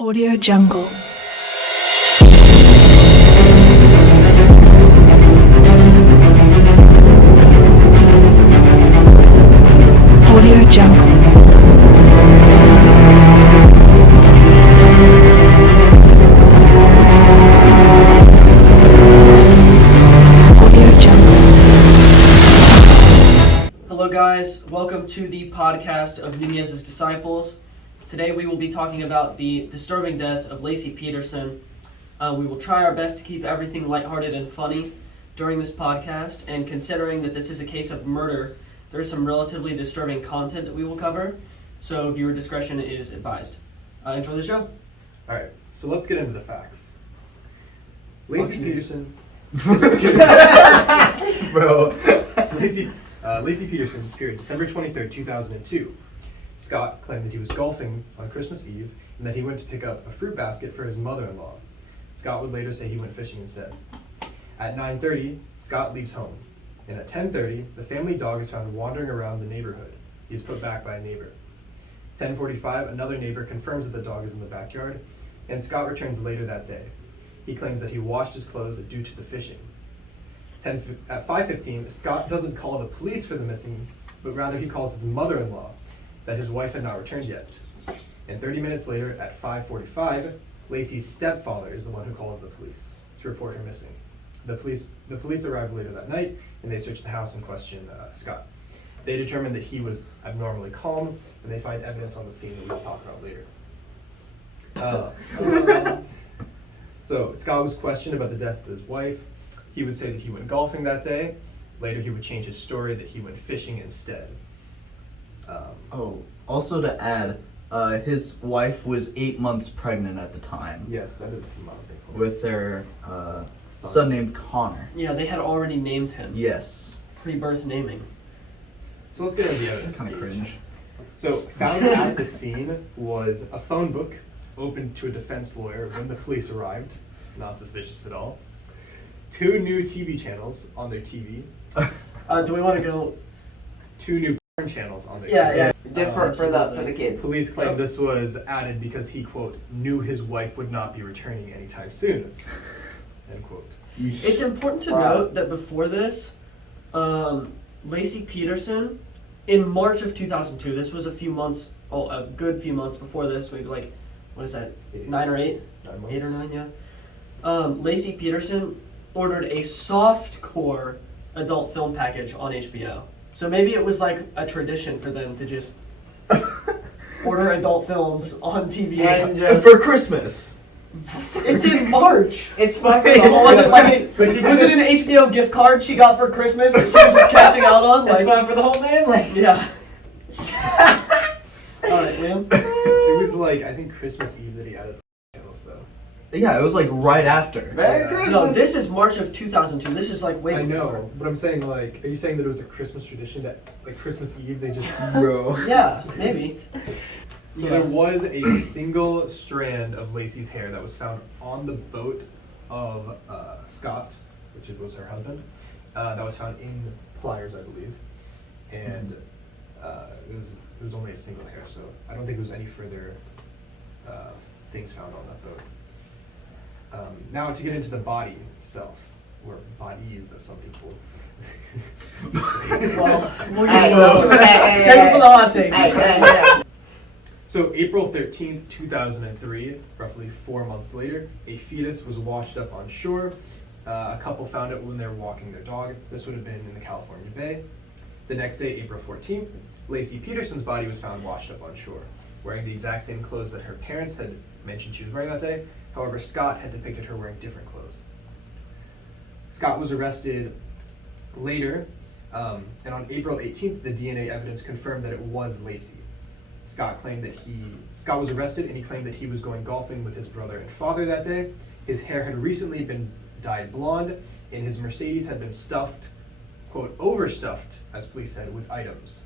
Audio Jungle. Audio Jungle. Audio Jungle. Hello guys, welcome to the podcast of Nunez's Disciples. Today we will be talking about the disturbing death of Laci Peterson. We will try our best to keep everything lighthearted and funny during this podcast, and considering that this is a case of murder, there is some relatively disturbing content that we will cover, so viewer discretion is advised. Enjoy the show. Alright, so let's get into the facts. Laci Peterson. Bro. Laci Peterson disappeared December 23rd, 2002. Scott claimed that he was golfing on Christmas Eve and that he went to pick up a fruit basket for his mother-in-law. Scott would later say he went fishing instead. At 9:30, Scott leaves home, and at 10:30, the family dog is found wandering around the neighborhood. He is put back by a neighbor. 10:45, another neighbor confirms that the dog is in the backyard, and Scott returns later that day. He claims that he washed his clothes due to the fishing. At 5:15, Scott doesn't call the police for the missing, but rather he calls his mother-in-law that his wife had not returned yet. And 30 minutes later, at 5:45, Laci's stepfather is the one who calls the police to report her missing. The police arrive later that night, and they search the house and question Scott. They determine that he was abnormally calm, and they find evidence on the scene that we'll talk about later. So Scott was questioned about the death of his wife. He would say that he went golfing that day. Later he would change his story that he went fishing instead. Also to add, his wife was 8 months pregnant at the time. Yes, that is some other thing. With their son named Connor. Yeah, they had already named him. Yes. Pre-birth naming. So let's get into the evidence. Kind of cringe. So found at the scene was a phone book opened to a defense lawyer when the police arrived. Not suspicious at all. 2 new TV channels on their TV. Do we want to go? 2 new porn channels on their Yeah, TV. yeah. Just for the kids. Police claim this was added because he, quote, knew his wife would not be returning anytime soon, end quote. It's important to note that before this, Laci Peterson, in March of 2002, this was a good few months before this, maybe like, what is that, 9 or 8? 9 months. 8 or 9, yeah. Laci Peterson ordered a soft-core adult film package on HBO. So maybe it was like a tradition for them to just order adult films on TV. And For Christmas. It's in March. It's fun for the whole Was it like But he was it an HBO gift card she got for Christmas that she was just cashing out on? It's fun for the whole family. Yeah. Alright, Liam. It was like, I think Christmas Eve that he added the channels though. Yeah, it was like right after. Merry Yeah. Christmas. No, this is March of 2002. This is like way I before. know, but I'm saying like, are you saying that it was a Christmas tradition that like Christmas Eve they just Bro. Yeah, maybe. So there was a single strand of Laci's hair that was found on the boat of Scott, which was her husband. That was found in pliers, I believe, and it was only a single hair. So I don't think there was any further things found on that boat. Now to get into the body itself, or bodies, as some people. Well, we'll Hey, get into it. hey, Save it hey, for the hot takes. Hey. So April 13th, 2003, roughly 4 months later, a fetus was washed up on shore. A couple found it when they were walking their dog. This would have been in the California Bay. The next day, April 14th, Laci Peterson's body was found washed up on shore, wearing the exact same clothes that her parents had mentioned she was wearing that day. However, Scott had depicted her wearing different clothes. Scott was arrested later, and on April 18th, the DNA evidence confirmed that it was Laci. Scott was arrested, and he claimed that he was going golfing with his brother and father that day. His hair had recently been dyed blonde, and his Mercedes had been stuffed, quote, overstuffed, as police said, with items.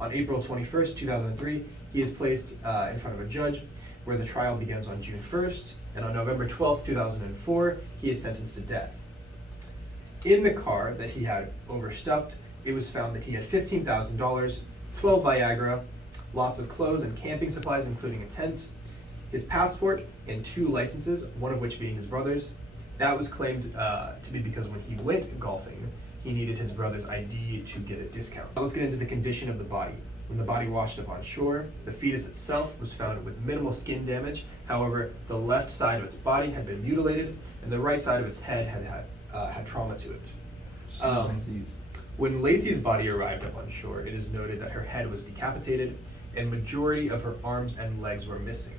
On April 21st, 2003, he is placed in front of a judge, where the trial begins on June 1st, and on November 12th, 2004, he is sentenced to death. In the car that he had overstuffed, it was found that he had $15,000, 12 Viagra, lots of clothes and camping supplies, including a tent, his passport, and 2 licenses, one of which being his brother's. That was claimed to be because when he went golfing, he needed his brother's ID to get a discount. Now let's get into the condition of the body. When the body washed up on shore, the fetus itself was found with minimal skin damage. However, the left side of its body had been mutilated, and the right side of its head had trauma to it. When Laci's body arrived up on shore, it is noted that her head was decapitated, and majority of her arms and legs were missing.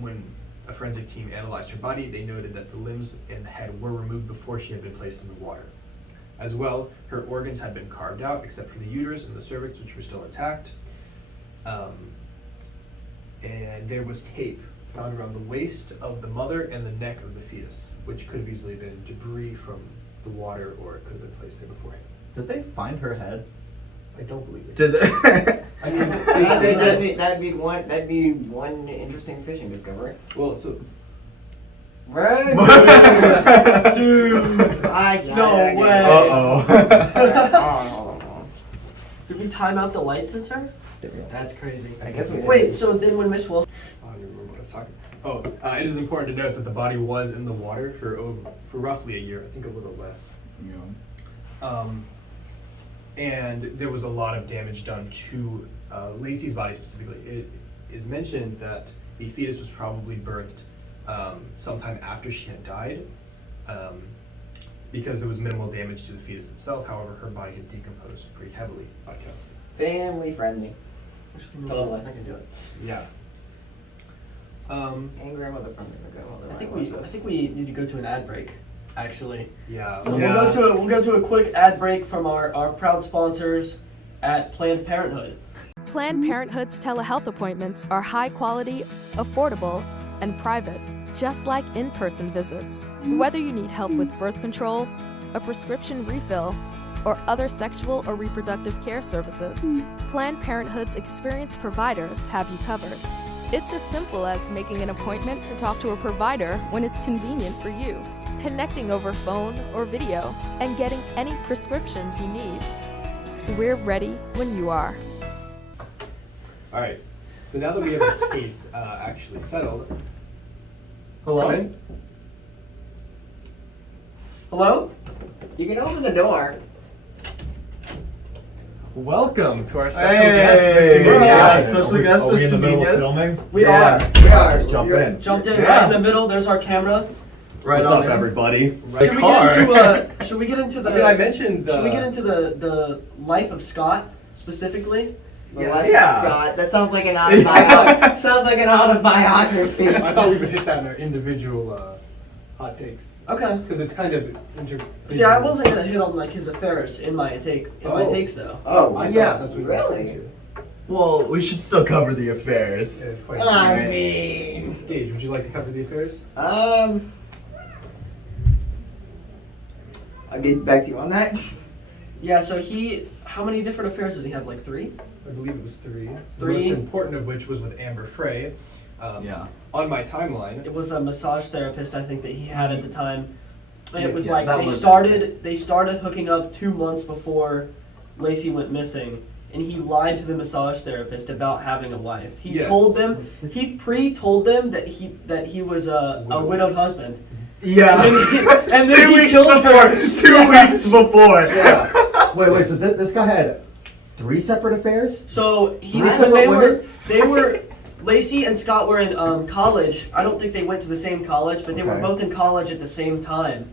When a forensic team analyzed her body, they noted that the limbs and the head were removed before she had been placed in the water. As well, her organs had been carved out, except for the uterus and the cervix, which were still intact. And there was tape found around the waist of the mother and the neck of the fetus, which could have easily been debris from the water, or it could have been placed there beforehand. Did they find her head? I don't believe it. Did they? I mean, That'd be one interesting fishing discovery. well, so Right? Dude. No way. Hold on. Did we time out the light sensor? That's crazy. I guess we did. Wait, so then when Miss Wilson... I don't even remember what I was talking. It is important to note that the body was in the water for roughly a year. I think a little less. And there was a lot of damage done to Laci's body specifically. It is mentioned that the fetus was probably birthed sometime after she had died, because there was minimal damage to the fetus itself. However, her body had decomposed pretty heavily. Podcast. Family friendly. Totally. I can do it. Yeah. And grandmother friendly. I think we need to go to an ad break, actually. Yeah. So we'll go to a quick ad break from our proud sponsors at Planned Parenthood. Planned Parenthood's telehealth appointments are high quality, affordable, and private, just like in-person visits. Whether you need help with birth control, a prescription refill, or other sexual or reproductive care services, Planned Parenthood's experienced providers have you covered. It's as simple as making an appointment to talk to a provider when it's convenient for you, connecting over phone or video, and getting any prescriptions you need. We're ready when you are. All right. So now that we have the case actually settled, Hello? come in. Hello? You can open the door. Welcome to our special Hey! guest, Mr. Nunez. Yeah, special guest, Are we in the Mr. middle of Nunez. filming? We Yeah. are. We are. Jump You're- in. Jumped in Yeah. right in the middle. There's our camera. Right What's on up, in. everybody? Should we get into should we get into the I mean, I mentioned should we get into the life of Scott specifically? The life of Yeah. Scott. That sounds like an autobiography. Sounds like an autobiography. I thought we would hit that in our individual hot takes, Okay. because it's kind of See, I wasn't gonna hit on like his affairs in my takes though. Oh, I thought Yeah. that's what you were going really? to. Well, we should still cover the affairs. Yeah, it's quite I cute. mean, Gage, would you like to cover the affairs? I'll get back to you on that. Yeah. So how many different affairs did he have? Like 3? I believe it was 3. Three? The most important of which was with Amber Frey. Yeah. On my timeline, It was a massage therapist I think that he had at the time, and it was Yeah, like that they was- started hooking up 2 months before Laci went missing, and he lied to the massage therapist about having a wife. He Yes. told them he told them that he was a Widow. widowed husband. Yeah. And then he 2 weeks killed before. her. 2 weeks before. Yeah. Wait, so this guy had 3 separate affairs? So he Three when separate they women? were Laci and Scott were in college. I don't think they went to the same college, but they were Okay. both in college at the same time.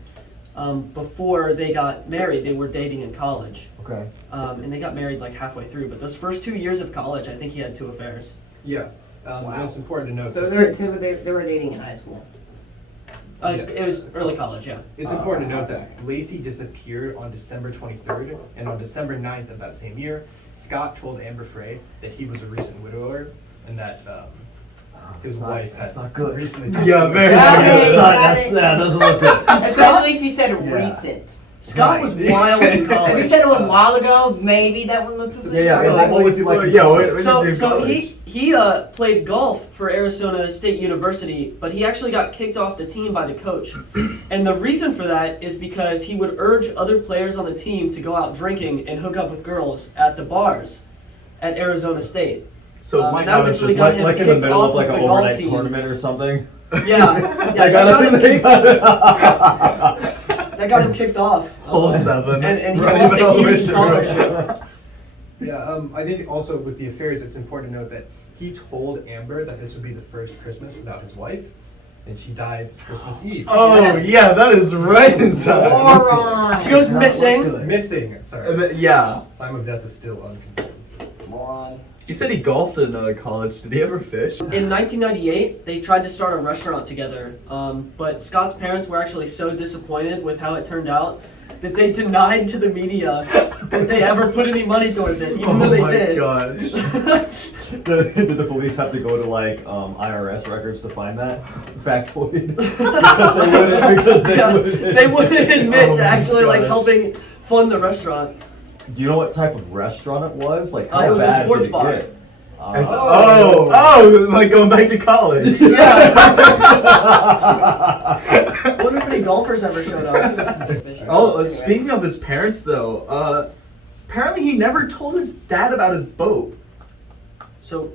Before they got married, they were dating in college. Okay. And they got married like halfway through. But those first 2 years of college, I think he had 2 affairs. yeah. And it's important to note. So that- they were dating in high school. It was early college, yeah. It's important to note that Laci disappeared on December 23rd, and on December 9th of that same year, Scott told Amber Frey that he was a recent widower, and that his wife That's had not good. recently Yeah, very Got good. it, got it. That doesn't look good. Especially if you said Yeah. recent. Scott was wild in If college. you said it was a while ago, maybe that one looks suspicious. Yeah, Yeah, what was he like in yeah, college? what did he do in So college? he played golf for Arizona State University, but he actually got kicked off the team by the coach. And the reason for that is because he would urge other players on the team to go out drinking and hook up with girls at the bars at Arizona State. So and Mike that Nunez eventually just got him like in the kicked middle off of like the an golf overnight team. tournament or something. Yeah, They got him kicked. kicked. That got him kicked off. Hole 7. And he Right lost in the a huge mission room. scholarship. Yeah, I think also with the affairs, it's important to note that he told Amber that this would be the first Christmas without his wife, and she dies Christmas Eve. Oh yeah, that is right in time. Moron. She goes Does not missing. look good. Missing, sorry. Yeah. Time of death is still unconfirmed. Moron. You said he golfed in college. Did he ever fish? In 1998, they tried to start a restaurant together, but Scott's parents were actually so disappointed with how it turned out that they denied to the media that they ever put any money towards it, even though they did. Oh my gosh. Did the police have to go to like IRS records to find that factoid? because They wouldn't admit Oh to my actually like gosh. helping fund the restaurant. Do you know what type of restaurant it was? Like how It was a bad sports did it bar. get? Oh. like going back to college. Yeah. I wonder if any golfers ever showed up. Oh, speaking of his parents though, apparently he never told his dad about his boat. So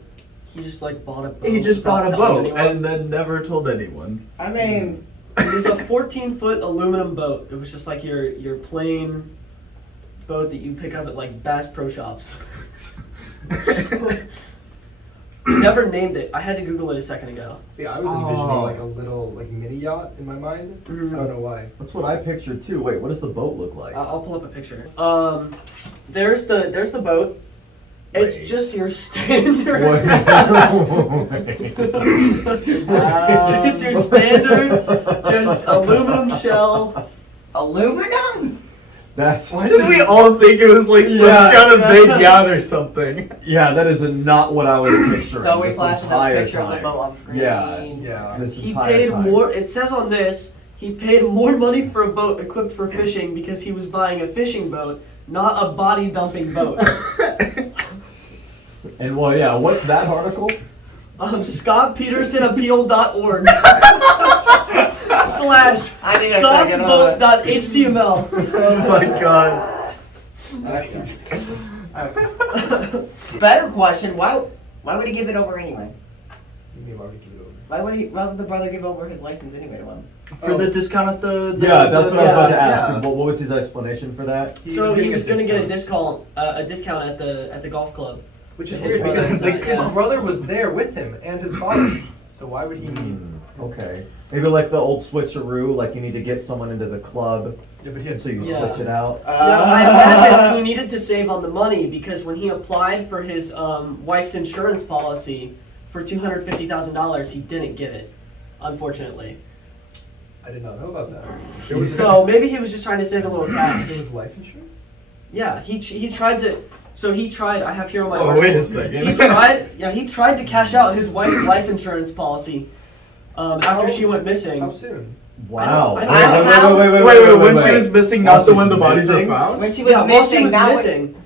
he just like bought a boat. He just without bought a telling boat anyone? and then never told anyone. I mean, It was a 14-foot aluminum boat. It was just like your plain boat that you pick up at like Bass Pro Shops. He never named it. I had to Google it a second ago. See, I was envisioning Oh. like a little like mini yacht in my mind. Mhm. I don't know why. That's what I pictured too. Wait, what does the boat look like? I'll pull up a picture. There's the boat. It's Wait. just your standard. It's your standard, just aluminum shell. aluminum? That's Why did we all think it was like some Yeah. kind of big yacht or something? Yeah, that is not what I was picturing. So we this flashed a entire picture of the time. boat on screen. Yeah. Yeah. This He entire paid time. more. It says on this, he paid more money for a boat equipped for fishing because he was buying a fishing boat, not a body dumping boat. And well, yeah, what's that article? ScottPetersonAppeal.org slash I think I saw it. scottsboat.html. Oh my god. Better question, why would he give it over anyway? You mean, why would he give it over? Why would the brother give over his license anyway to him? For the discount at the Yeah, that's what I was about to ask. yeah. What was his explanation for that? So he was going to get a discount. discount at the golf club. Which is His weird brother because was his at, yeah. brother was there with him and his father. So why would he need? Hmm, okay. Maybe like the old switcheroo, like you need to get someone into the club, Yeah, but he had so you Yeah. switch it out. No, I imagine he needed to save on the money because when he applied for his wife's insurance policy for $250,000, he didn't get it, unfortunately. I did not know about that. So maybe he was just trying to save a little cash. It was life insurance. Yeah, he tried to. So he tried. I have here on my. Oh, article. wait a second. He tried. Yeah, he tried to cash out his wife's life insurance policy after she went missing. How soon? Wow. I know. Wait, when she was missing, not While the she's one the bodies missing? are found? When she was Yeah, while she missing, was that missing.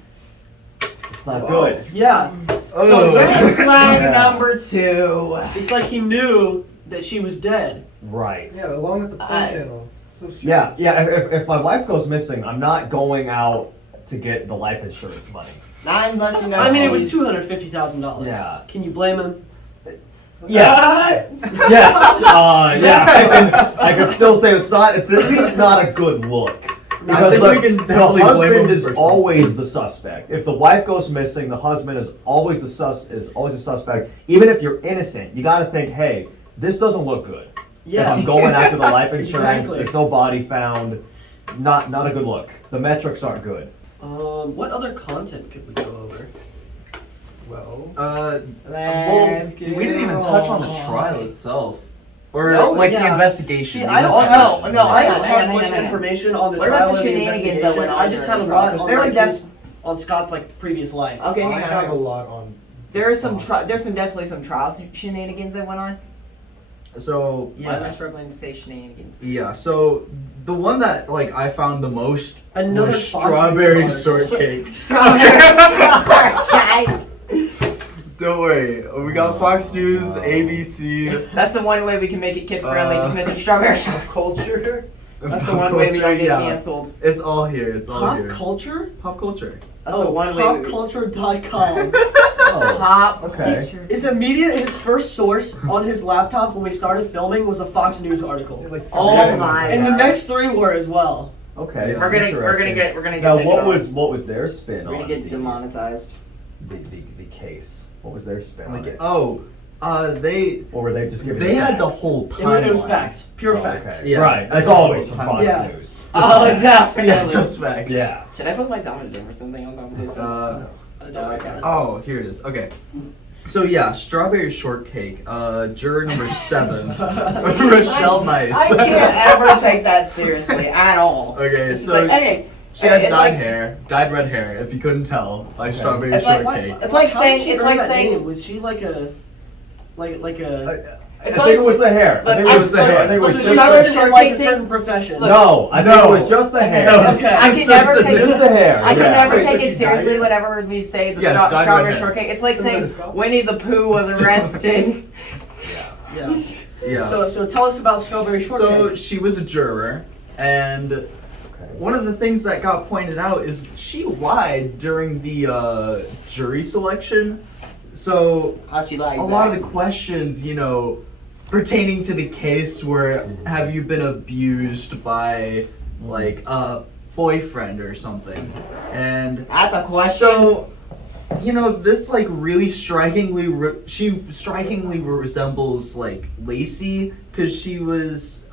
It's not good. Yeah. Oh. Red flag Yeah. number 2. It's like he knew that she was dead. Right. Yeah, along with the play I- channels. So strange. Yeah, if my wife goes missing, I'm not going out to get the life insurance money. Not unless you know. I mean, it was she's- $250,000. Yeah. Can you blame him? Yes. Yes. Yeah. I can still say it's at least not a good look. Because think the, we can the definitely blame husband him is for always the suspect. If the wife goes missing, the husband is always a suspect. Even if you're innocent, you got to think, hey, this doesn't look good. Yeah. If I'm going after the life insurance, Exactly. there's no body found. Not a good look. The metrics aren't good. What other content could we go over? Well, Let's we didn't even touch on the trial itself. Or No, like yeah. the investigation. See, the I don't investigation. know. I Hang don't on, have hang on, much hang on. information on the What trial about the and the shenanigans that went investigation. on I just during had a the lot trial? 'Cause on there like was his, on Scott's like previous life. Okay, I hang on. have a lot on. There's definitely some trial shenanigans that went on. So Why am I Yeah. struggling to say shenanigans? yeah, so the one that like I found the most Another was Fox strawberry News article. shortcake. Strawberry. Don't worry, we got Fox News, ABC. That's the one way we can make it kid friendly. Just mention strawberry. Culture. That's the one way we don't get yeah. canceled. It's all here. It's all Pop here. culture? Pop culture. That's the one way. Popculture.com. Pop okay. picture. His first source on his laptop when we started filming was a Fox News article. Oh my And the God. next three were as well. Okay. We're gonna interesting. get Now, taken what off. was their spin We're gonna on get the, demonetized. the case? What was their spin on Like, it? they Or were they just giving? they had the facts? whole It timeline. was facts. Pure Oh, facts. okay. Yeah. Right. As always from Fox Yeah. News. Oh, definitely. Yeah, just facts. Yeah. Should I put my Domino or something on top of this? No, I got it. Oh, here it is. Okay. So yeah, strawberry shortcake. Juror number 7, Rochelle Nice. I can't ever take that seriously at all. Okay, It's just so like, hey, she had it's dyed like- hair, dyed red hair. If you couldn't tell, by strawberry It's like- shortcake. It's like How did saying- she it's earn like that saying- name? Was she like a I think it was the hair. I think it was the hair. I think it was was just she Strawberry listed in shortcake like a thing? certain profession? No, I think it was just the hair. No, Okay. I can never take just the hair. I can yeah. never Wait, take so it she seriously dyed it? whenever we say the Yeah, it's dyed red strawberry hair. shortcake. It's like Isn't that saying a skull? Winnie the Pooh was arrested. Yeah. Yeah. So tell us about strawberry So shortcake. she was a juror, and one of the things that got pointed out is she lied during the jury selection. So How'd she lie? a lot of the questions, pertaining to the case were, have you been abused by like a boyfriend or something? And That's a question. so, this like really she strikingly resembles like Laci, because she was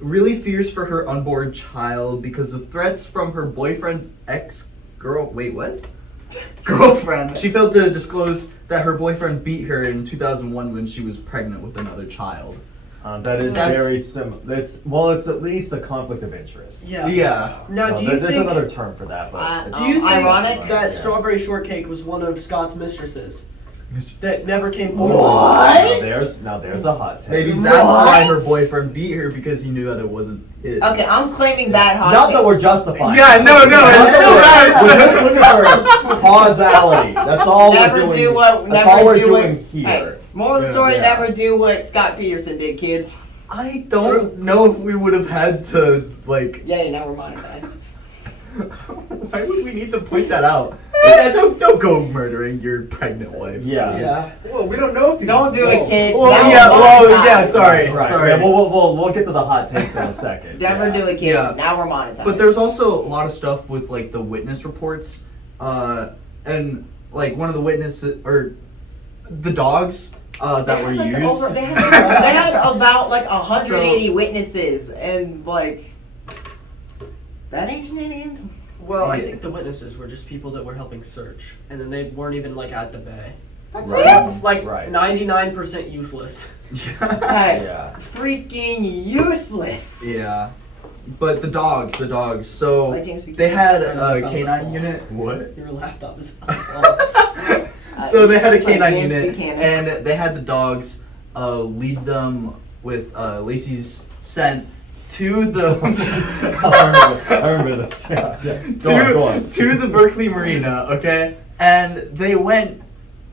really fears for her unborn child because of threats from her boyfriend's girlfriend. She failed to disclose that her boyfriend beat her in 2001 when she was pregnant with another child. That is That's- very similar. It's at least a conflict of interest. Yeah. Yeah. Now, do you there's think? another term for that, but Do you think ironic? that Yeah. strawberry shortcake was one of Scott's mistresses that never came forward? What? Now there's a hot take. Maybe that's why her What? boyfriend beat her, because he knew that it wasn't his. Okay, I'm claiming that hot Not take. that we're justifying. Yeah, no, Not it's that still we're- right. We're just looking for causality. That's all Never we're doing. do what. That's Never all we're do doing what. here. Hey, moral of the story: Yeah. never do what Scott Peterson did, kids. I don't know if we would have had to, like. Yay, now we're monetized. Why would we need to point that out? Yeah, don't go murdering your pregnant wife. Yeah. Well, we don't know if you Don't do it, kids. Well, Now yeah, we're well, monetized. yeah, sorry. Right. Sorry. Yeah, we'll get to the hot takes in a second. Never Yeah. do it, kids. Yeah. Now we're monetized. But there's also a lot of stuff with like the witness reports, and like one of the witnesses or the dogs that were used. they had about like 180 witnesses, and like that ain't shenanigans. Well, I Yeah. think the witnesses were just people that were helping search, and then they weren't even like at the bay. That's Right. it. Like Right. 99% useless. Hey, Yeah. freaking useless. Yeah, but the dogs. So Like James B. they had Cameron. a About canine the fall. unit. What? Your laptop is. So they had a it's like canine James unit, Buchanan. and they had the dogs lead them with Laci's scent to the I remember this. Yeah. Go on. to the Berkeley Marina. Okay, and they went,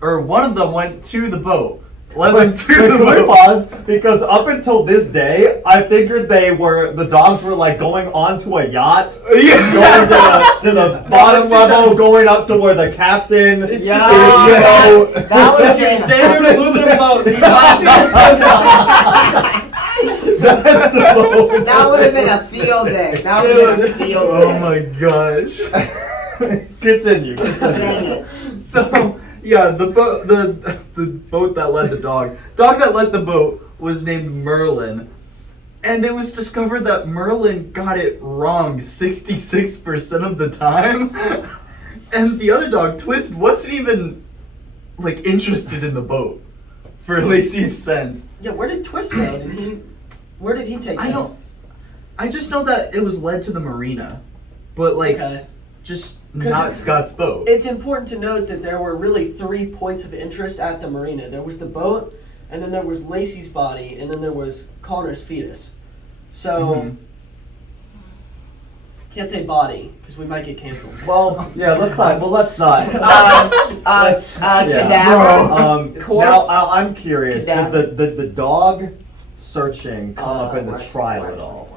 or one of them went to the boat. Led them to the Can we boat. pause? Because up until this day, I figured the dogs were like going onto a yacht, Yeah. going to the bottom level, going up to where the captain is. Yeah. That was your standard aluminum boat. You got That's the boat. That would have been a field day. That would have been a field day. Oh my gosh. Continue. Dang it. So yeah, the boat that led the dog that led the boat was named Merlin, and it was discovered that Merlin got it wrong 66% of the time, and the other dog Twist wasn't even like interested in the boat for Laci's scent. Yeah, where did Twist go? Where did he take I them? don't. I just know that it was led to the marina, but like Okay. just 'Cause not it- Scott's boat. It's important to note that there were really 3 points of interest at the marina. There was the boat, and then there was Laci's body, and then there was Connor's fetus. So, Mhm. can't say body, because we might get canceled. Well, yeah, let's not. Cadaver. Corpse? Now I'm curious. Did Cadaver. the dog searching come up in the trial at all?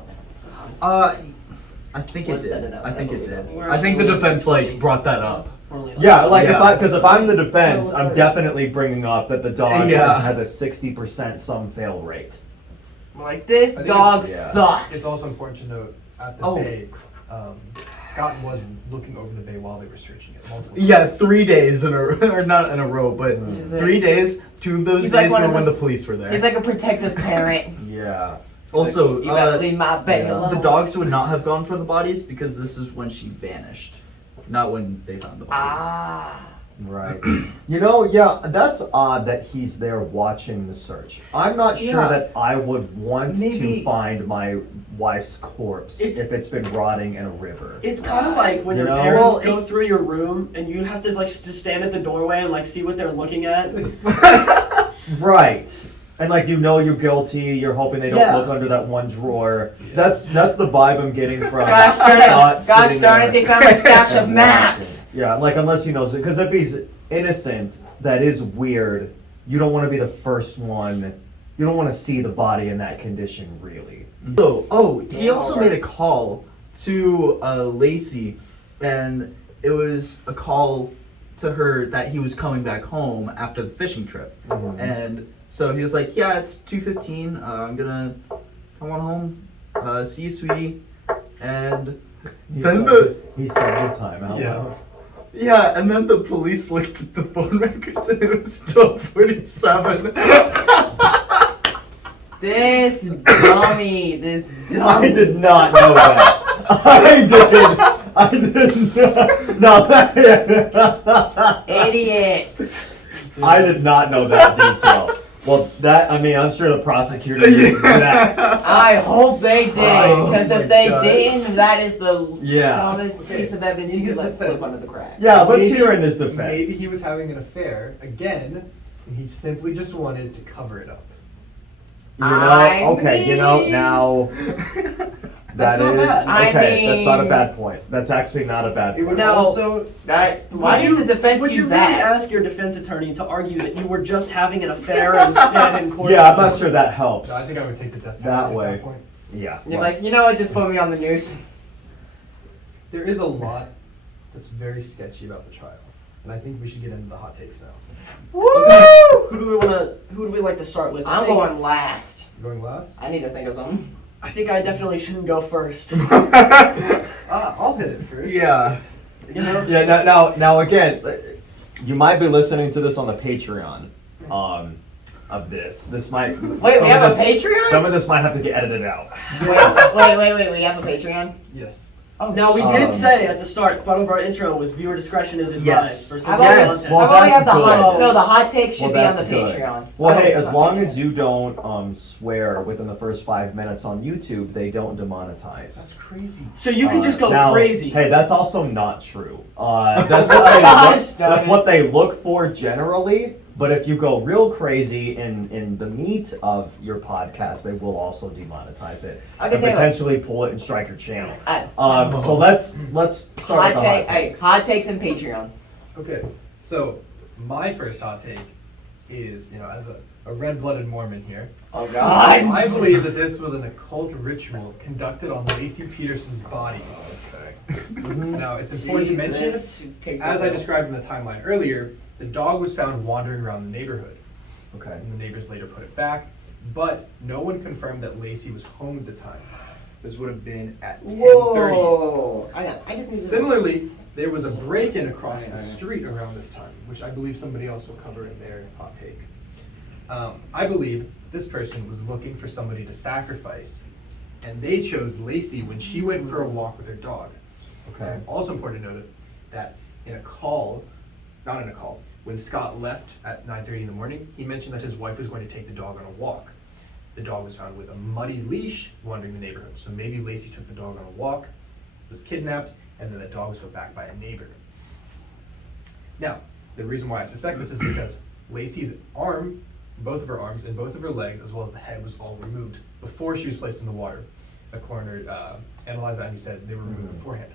I think it Let's set did. it up. I think it did. Where's I think the the- defense like brought that up. Only Yeah, like Yeah. if I'm the defense, Yeah, I'm let's- definitely bringing up that the dog Yeah. has a 60% some fail rate. I'm like, this I think dog it's- sucks. It's also important to note at the Oh. bay, Scott was looking over the bay while they were searching it multiple Yeah, times. 3 days in a or not in a row, but Mm. 3 days. 2 of those He's like days one were of when those- the police were there. He's like a protective parent. Yeah. Also, You better leave my bay yeah. alone. the dogs would not have gone for the bodies because this is when she vanished, not when they found the bodies. Ah. Right. You know, yeah, that's odd that he's there watching the search. I'm not sure Yeah. that I would want Maybe- to find my wife's corpse It's- if it's been rotting in a river. It's kind of like when You your know? parents Well, go it's- through your room and you have to like just stand at the doorway and like see what they're looking at. Right. And like you know you're guilty, you're hoping they don't Yeah. look under that one drawer. That's the vibe I'm getting from Gosh darn it! Scott Gosh sitting darn it! there They found my stash of and maps. watching. Yeah, like unless he knows it, because if he's innocent, that is weird. You don't want to be the first one. You don't want to see the body in that condition, really. So, he Yeah. also made a call to Laci, and it was a call to her that he was coming back home after the fishing trip. Mhm. And so he was like, yeah, it's 2:15, I'm gonna come on home, see you, sweetie. And He then said he said the time out Yeah. loud. yeah, and then the police looked at the phone records and it was 12:47. This dummy. This I dummy. did not know that. I did not. No. Idiot. I did not know that detail. Well, I'm sure the prosecutor knew that. I hope they did, Oh because my if they gosh. didn't, that is the Yeah. dumbest piece of evidence you In could his let slip defense. under the cracks. Yeah, let's Maybe- hear in his defense. Maybe he was having an affair again, and he simply just wanted to cover it up. You know, I okay, you know, mean- now that not is bad. I okay. That's not a mean- bad point. That's actually not a bad It would point. No. also That, why did the defense Would use you really that? ask your defense attorney to argue that you were just having an affair and stand in court? Yeah, I'm not sure that helps. No, I think I would take the death penalty That at way. that point. Yeah. You're well, like, you know what? Just put me on the news. There is a lot that's very sketchy about the trial, and I think we should get into the hot takes now. Woo! Who do we like to start with? I I'm think- going last. Going last? I need to think of something. I think I definitely shouldn't go first. I'll hit it first. Yeah. You know? Yeah. Now again, you might be listening to this on the Patreon. Of this. This might. Wait, some we of have a this- Patreon? Some of this might have to get edited out. Wait, we have a Patreon? Yes. Oh, Now we did Um, say at the start, part of our intro was viewer discretion is advised. Yes. For I've sensitive always, content. Well, I've only had that's the hot, good. no, the hot takes should Well, be on that's the good. Patreon. Well, Oh, hey, as it's long not as you don't swear within the first 5 minutes on YouTube, they don't demonetize. That's crazy. So you can just go Now, crazy. Hey, that's also not true. That's what they look for generally. But if you go real crazy in the meat of your podcast, they will also demonetize it I and can tell you- potentially pull it and strike your channel. I- So let's start hot with the take, hot hey, takes. hot takes and Patreon. Okay, so my first hot take is, as a red-blooded Mormon here, Oh God. I believe that this was an occult ritual conducted on Laci Peterson's body. Now, it's important to mention, as I described in the timeline earlier, the dog was found wandering around the neighborhood. Okay. And the neighbors later put it back, but no one confirmed that Laci was home at the time. This would have been at 10:30. Whoa. I just need to. Similarly, there was a break-in across Right, the right. street around this time, which I believe somebody else will cover in their hot take. I believe this person was looking for somebody to sacrifice, and they chose Laci when she went for a walk with her dog. Okay. It's also important to note that when Scott left at 9:30 in the morning, he mentioned that his wife was going to take the dog on a walk. The dog was found with a muddy leash wandering the neighborhood. So maybe Laci took the dog on a walk, was kidnapped, and then the dog was put back by a neighbor. Now, the reason why I suspect this is because Laci's arm, both of her arms and both of her legs, as well as the head, was all removed before she was placed in the water. The coroner analyzed that and he said they were removed beforehand.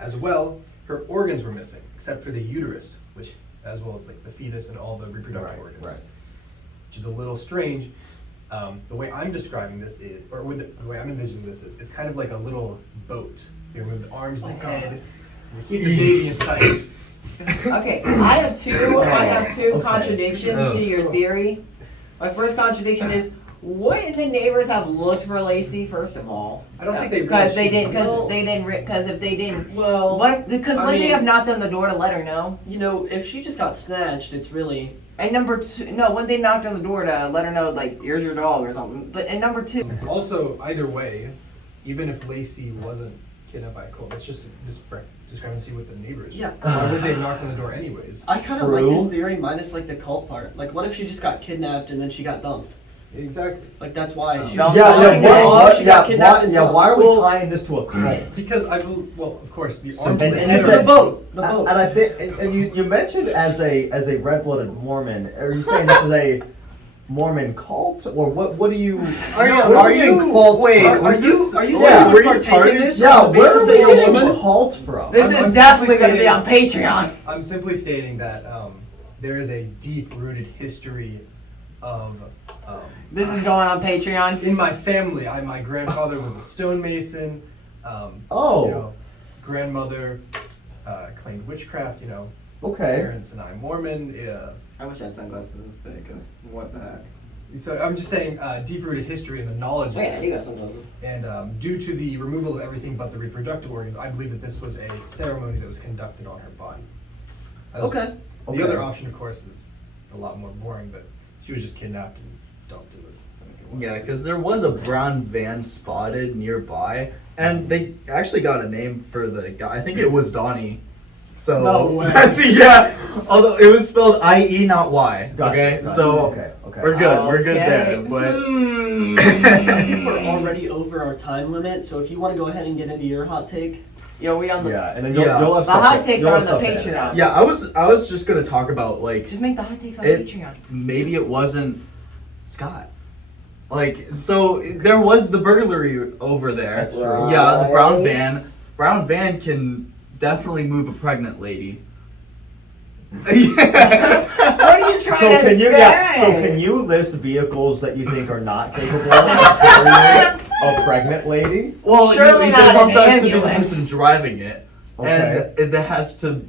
As well, her organs were missing, except for the uterus, which, as well as like the fetus and all the reproductive organs. Right. Which is a little strange. The way I'm describing this is, or the way I'm envisioning this is, it's kind of like a little boat. You remove the arms and the head, and you keep the baby inside. Okay, I have two Okay. contradictions to your theory. My first contradiction is, wouldn't the neighbors have looked for Laci first of all? I don't think they because realized they she didn't because if they didn't, Well, what if because I would they mean- have knocked on the door to let her know? you know, if she just got snatched, it's really. And number two, no, when they knocked on the door to let her know, like, here's your dog or something. But and number two, Also, either way, even if Laci wasn't kidnapped by a cult, that's just a discrepancy with the neighbors. Yeah. Why would they have knocked on the door anyways? I kind of True. like this theory minus like the cult part. Like, what if she just got kidnapped and then she got dumped? Exactly. Like that's why. Oh. She Dump. Yeah, was yeah, she got why, kidnapped and dumped. why are we Well- tying this to a cult? Because I will. Well, of course, the So- armed and police- you The said- boat. The boat. And I think, and you mentioned as a red-blooded Mormon, are you saying this is a Mormon cult, or what do you? Are you- what do are you you- think cult wait, from? was this- Are you Yeah, saying you were would you partake in targeted? this Yeah, on the where basis are that you're a we woman? cult from? this I'm is simply definitely going to be stating- on Patreon. I'm simply stating that there is a deep-rooted history of. This is going on Patreon. In my family, my grandfather was a stonemason. Oh. You know, grandmother claimed witchcraft. You know, Okay. parents and I Mormon. I wish I had sunglasses today, because what the heck? So I'm just saying, deep-rooted history and the knowledge. of Wait, you got this. sunglasses. And due to the removal of everything but the reproductive organs, I believe that this was a ceremony that was conducted on her body. Okay. The Okay. other option, of course, is a lot more boring, but she was just kidnapped and dumped to it. Yeah, because there was a brown van spotted nearby, and they actually got a name for the guy. I think it was Donnie. So No way. that's yeah. Although it was spelled IE, not Y. Gotcha, Okay, gotcha. so Okay. we're good. We're good there. Okay. But I think we're already over our time limit, so if you want to go ahead and get into your hot take. Yo, we on the. Yeah, and then Yeah. you'll have The stuff hot to- takes you'll are have on the stuff to edit. Patreon. yeah, I was just gonna talk about like Just make the hot takes on It- Patreon. maybe it wasn't Scott. Like, so there was the burglary over there. That's true. Yeah, the brown Right. van. Brown van can definitely move a pregnant lady. What are you trying So to can you, say? yeah, so can you list vehicles that you think are not capable of carrying a pregnant lady? Well, Surely you, not there's an also have to be the ambulance. person driving it, Okay. and it has to.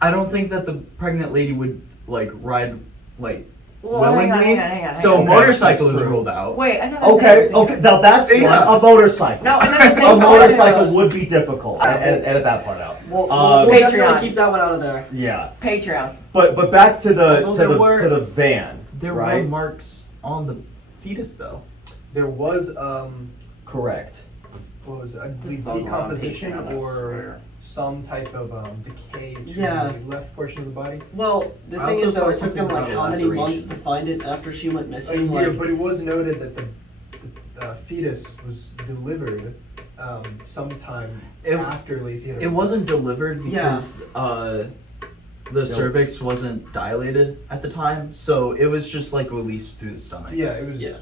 I don't think that the pregnant lady would like ride like Well, willingly. hang on. So Okay, motorcycle that's is true. rule out. Wait, another Okay, thing. okay, now that's one, Yeah. a motorcycle. No, another thing. A motorcycle would be difficult. Edit that part out. We'll Um, definitely Patreon. keep that one out of there. Yeah, Patreon. but back to the Although there were- to the van, There right? were marks on the fetus though. There was, Correct. what was it? I This believe is all on decomposition Patreon, I or swear. some type of decay to Yeah. the left portion of the body. Well, the I thing also is, though, saw it took them something like about how many laceration. months to find it after she went A missing? year, Like, but it was noted that the fetus was delivered sometime It- after Laci had It wasn't delivered Yeah. because the cervix wasn't dilated at the time, so it was just like released through the stomach. Yeah, it was. yeah,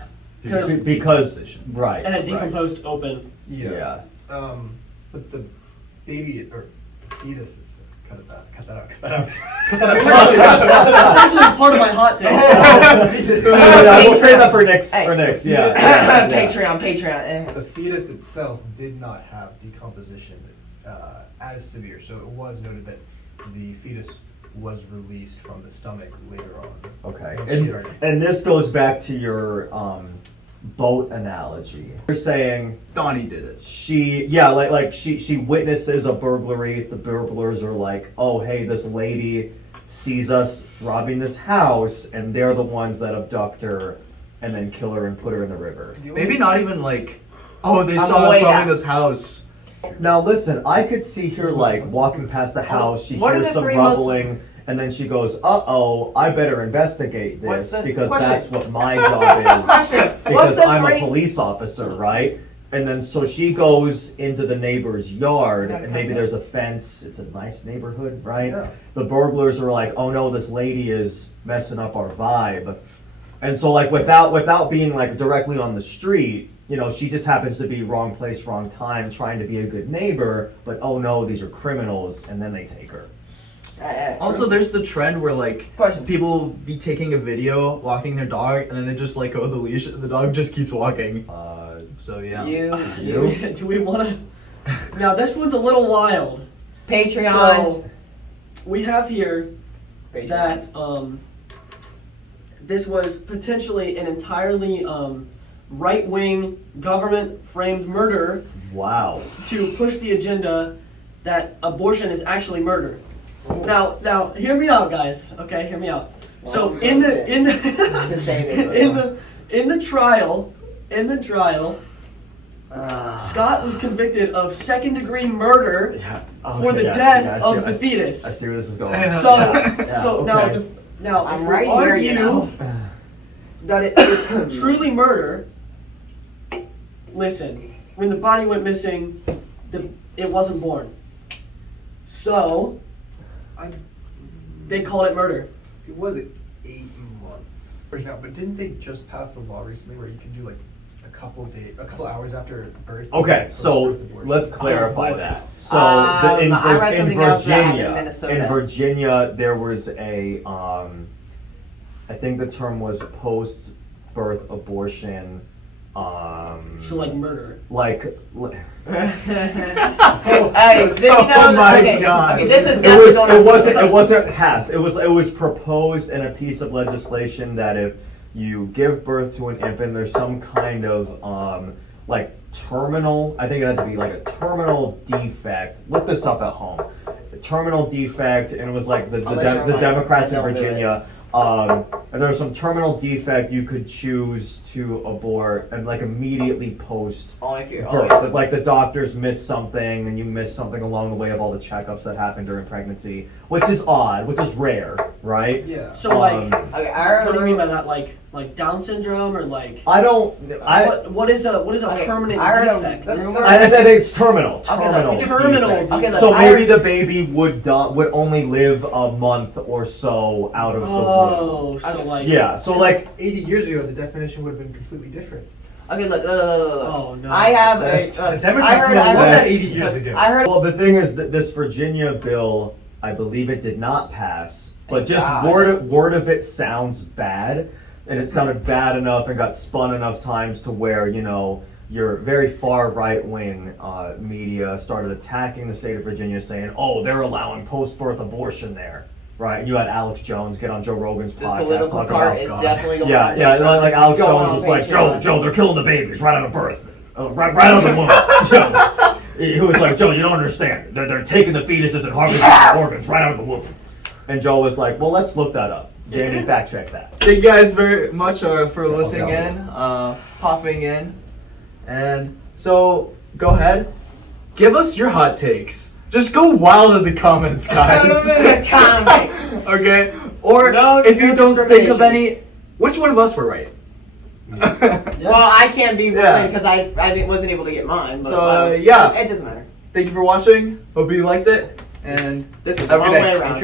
Through the Because, decomposition. right. and it right. decomposed open. Yeah. But the baby or fetus is cut that out. That's actually part of my hot take. Yeah, we'll save that for next. Hey. For next, yeah. Patreon. The fetus itself did not have decomposition as severe, so it was noted that the fetus was released from the stomach later on. Okay, Once she and already- this goes back to your boat analogy. You're saying Donnie did it. she witnesses a burglary. The burglars are like, oh hey, this lady sees us robbing this house, and they're the ones that abduct her and then kill her and put her in the river. The only- Maybe not even like, oh, they I'm saw us way robbing out. this house. Now listen, I could see her like walking past the house, she What are hears the some three most- rumbling, and then she goes, uh-oh, I better investigate What's this the- because question. that's what my job is. Question. What's Because the I'm a three? police officer, right? And then so she goes into the neighbor's yard, Gotta and cut maybe that. there's a fence. It's a nice neighborhood, right? Yeah. The burglars are like, oh no, this lady is messing up our vibe. And so like without being like directly on the street, you know, she just happens to be wrong place, wrong time, trying to be a good neighbor, but oh no, these are criminals, and then they take her. Also, there's the trend where like Question. people be taking a video walking their dog, and then they just let go of the leash, and the dog just keeps walking. So yeah. Do we want to? Now this one's a little wild. Patreon. So, we have here Page that this was potentially an entirely right-wing government-framed murder Wow. to push the agenda that abortion is actually murder. Now, hear me out, guys. Okay, hear me out. So Well, in the to say this. in the trial, Scott was convicted of second-degree murder Yeah. for the death of the fetus. I see where this is going. So, Yeah, so okay. now, I'm if right we here, argue you know. that it's truly murder, listen, when the body went missing, it wasn't born. So, they called it murder. It was 8 months. Now, but didn't they just pass a law recently where you can do like a couple hours after birth? Okay, so post-birth abortion? let's clarify that. So in I read something else that happened in Minnesota. Virginia, there was a, I think the term was post-birth abortion. So like murder. Like, Hey, did you know Oh my okay, God. okay, this is it definitely was. going It on- wasn't passed. It was proposed in a piece of legislation that if you give birth to an infant, there's some kind of like terminal. I think it had to be like a terminal defect. Look this up at home. A terminal defect, and it was like the Democrats in Virginia. If there was some terminal defect, you could choose to abort and like immediately post Only if you're birth. If like the doctors missed something and you missed something along the way of all the checkups that happen during pregnancy, which is odd, which is rare, right? Yeah. So like, Okay, I heard what do you mean by that? Like Down syndrome or like? What is a Okay, permanent I heard a defect? rumor- I think it's terminal. look, terminal defect. okay, look, So I maybe heard- the baby would only live a month or so out of the womb. Oh, so Okay. like. Yeah. So like 80 years ago, the definition would have been completely different. Okay, look. Oh no. I have The a. Democrats I wrote that heard 80 years ago. I heard. Well, the thing is that this Virginia bill, I believe it did not pass, but Thank just God. word of it sounds bad, and it sounded bad enough and got spun enough times to where, you know, your very far right-wing media started attacking the state of Virginia, saying, oh, they're allowing post-birth abortion there, right? And you had Alex Jones get on Joe Rogan's This podcast political talking part about is God. definitely going Yeah, on. yeah, Patreon. like This is Alex going Jones on was like, Patreon. Joe, they're killing the babies right out of birth. Right out of the womb. He was like, Joe, you don't understand. They're taking the fetuses and harvesting the organs right out of the womb. And Joe was like, well, let's look that up. Jamie, fact check that. Thank you guys very much for listening in, popping in. And so, go ahead. Give us your hot takes. Just go wild in the comments, guys. Put 'em in the comments. Okay? Or No if you don't think of discrimination. any, which one of us were right? Well, I can't be Yeah. because I wasn't able to get mine. But So, yeah. it doesn't matter. Thank you for watching. Hope you liked it. And This was have a the good wrong day. way around.